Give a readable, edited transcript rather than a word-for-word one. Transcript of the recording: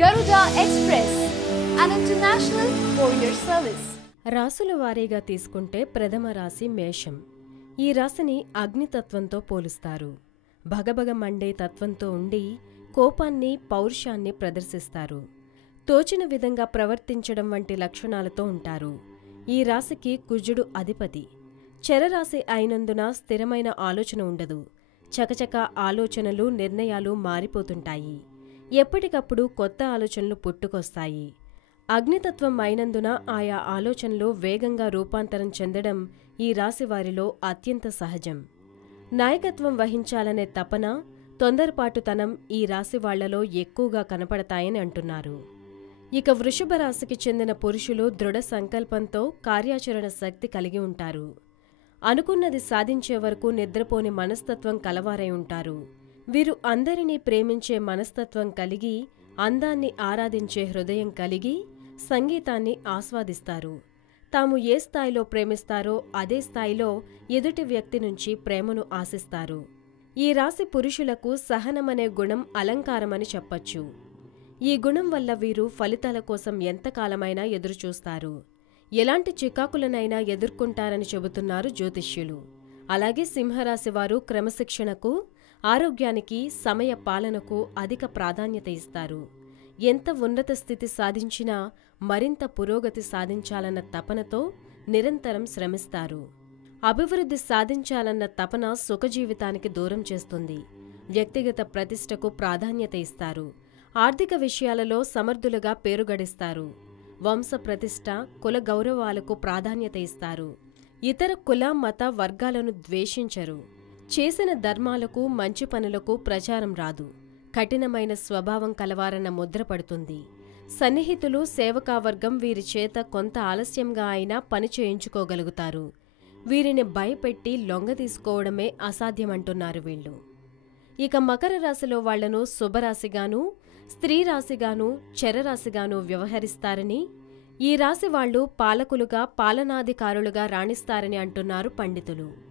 Garuda Express, an international courier service. రాసుల వారీగా తీసుకుంటే ప్రథమ రాశి మేషం. ఈ రాశిని అగ్నితత్వంతో పోలుస్తారు. భగభగ మండే తత్వంతో ఉండి కోపాన్ని, పౌరుషాన్ని ప్రదర్శిస్తారు. తోచిన విధంగా ప్రవర్తించడం వంటి లక్షణాలతో ఉంటారు. ఈ రాశికి కుజుడు అధిపతి. చెరరాశి అయినందున స్థిరమైన ఆలోచన ఉండదు. చకచక ఆలోచనలు, నిర్ణయాలు మారిపోతుంటాయి. ఎప్పటికప్పుడు కొత్త ఆలోచనలు పుట్టుకొస్తాయి. అగ్నితత్వం అయినందున ఆయా ఆలోచనలు వేగంగా రూపాంతరం చెందడం ఈ రాశివారిలో అత్యంత సహజం. నాయకత్వం వహించాలనే తపన, తొందరపాటుతనం ఈ రాశివాళ్లలో ఎక్కువగా కనపడతాయని అంటున్నారు. ఇక వృషభ రాశికి చెందిన పురుషులు దృఢ సంకల్పంతో కార్యాచరణ శక్తి కలిగి ఉంటారు. అనుకున్నది సాధించే వరకు నిద్రపోని మనస్తత్వం కలవారై ఉంటారు. వీరు అందరినీ ప్రేమించే మనస్తత్వం కలిగి, అందాన్ని ఆరాధించే హృదయం కలిగి, సంగీతాన్ని ఆస్వాదిస్తారు. తాము ఏ స్థాయిలో ప్రేమిస్తారో అదే స్థాయిలో ఎదుటి వ్యక్తి నుంచి ప్రేమను ఆశిస్తారు. ఈ రాశి పురుషులకు సహనమనే గుణం అలంకారమని చెప్పచ్చు. ఈ గుణం వల్ల వీరు ఫలితాల కోసం ఎంతకాలమైనా ఎదురుచూస్తారు. ఎలాంటి చికాకులనైనా ఎదుర్కొంటారని చెబుతున్నారు జ్యోతిష్యులు. అలాగే సింహరాశి వారు క్రమశిక్షణకు, ఆరోగ్యానికి, సమయ పాలనకు అధిక ప్రాధాన్యత ఇస్తారు. ఎంత ఉన్నత స్థితి సాధించినా మరింత పురోగతి సాధించాలన్న తపనతో నిరంతరం శ్రమిస్తారు. అభివృద్ధి సాధించాలన్న తపన సుఖజీవితానికి దూరం చేస్తుంది. వ్యక్తిగత ప్రతిష్టకు ప్రాధాన్యత ఇస్తారు. ఆర్థిక విషయాలలో సమర్థులుగా పేరుగడిస్తారు. వంశ ప్రతిష్ట, కుల గౌరవాలకు ప్రాధాన్యత ఇస్తారు. ఇతర కుల, మత వర్గాలను ద్వేషించరు. చేసిన ధర్మాలకు, మంచి పనులకు ప్రచారం రాదు. కఠినమైన స్వభావం కలవారన్న ముద్ర పడుతుంది. సన్నిహితులు, సేవకావర్గం వీరి చేత కొంత ఆలస్యంగా అయినా పని చేయించుకోగలుగుతారు. వీరిని భయపెట్టి లొంగదీసుకోవడమే అసాధ్యమంటున్నారు వీళ్ళు. ఇక మకర రాశిలో వాళ్లను శుభరాశిగానూ, స్త్రీ రాశిగానూ, చెరరాశిగానూ వ్యవహరిస్తారని, ఈ రాశి వాళ్లు పాలకులుగా, పాలనాధికారులుగా రాణిస్తారని అంటున్నారు పండితులు.